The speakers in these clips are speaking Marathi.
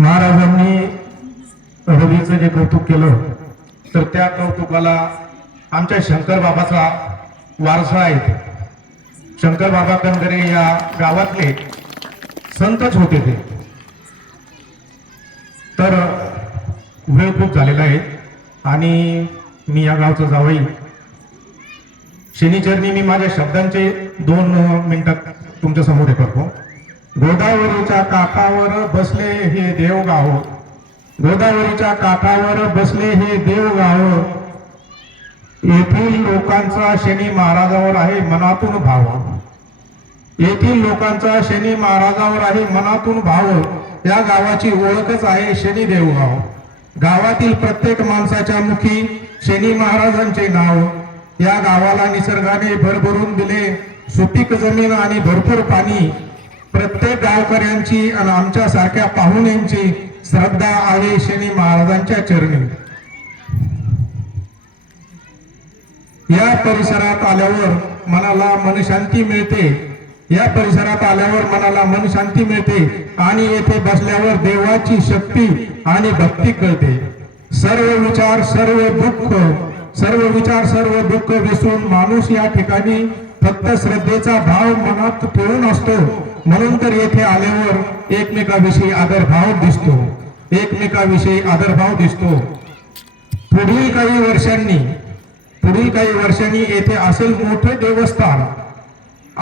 महाराजांनी रवीचं जे कौतुक केलं तर त्या कौतुकाला आमच्या शंकर बाबाचा वारसा आहे शंकर बाबा कंदरे या गावातले संतच होते ते तर वेळ खूप झालेला आहे आणि मी या गावचं जावई शनिचरणी मी माझ्या शब्दांचे दोन मिनिटात तुमच्या समोर हे करतो गोदावरीच्या काठावर बसले हे देवगाव गोदावरीच्या काठावर बसले हे देवगाव येथील लोकांचा शनी महाराजावर आहे मनातून भाव येथील लोकांचा शनी महाराजावर आहे मनातून भाव या गावाची ओळखच आहे शनी देवगाव गावातील प्रत्येक माणसाच्या मुखी शनी महाराजांचे नाव या गावाला निसर्गाने भरभरून दिले सुपीक जमीन आणि भरपूर पाणी प्रत्येक गावकऱ्यांची आणि आमच्या सारख्या पाहुण्यांची श्रद्धा आणि महाराजांच्या चरणी या परिसरात आल्यावर मनाला मनशांती मिळते या परिसरात आल्यावर मनाला मन शांती मिळते आणि येथे बसल्यावर देवाची शक्ती आणि भक्ती कळते सर्व विचार सर्व दुःख सर्व विचार सर्व दुःख विसरून माणूस या ठिकाणी फक्त श्रद्धेचा भाव मनात ठेवून असतो म्हणून तर येथे आल्यावर एकमेकाविषयी आदरभाव दिसतो एकमेकाविषयी आदरभाव दिसतो पुढील काही वर्षांनी पुढील काही वर्षांनी येथे असेल मोठे देवस्थान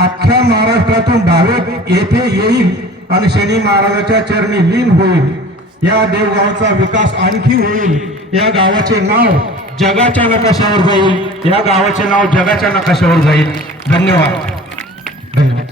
अख्ख्या महाराष्ट्रातून भाविक येथे येईल आणि शनी महाराजाच्या चरणी लीन होईल या देवगावचा विकास आणखी होईल या गावाचे नाव जगाच्या नकाशावर जाईल या गावाचे नाव जगाच्या नकाशावर जाईल धन्यवाद धन्यवाद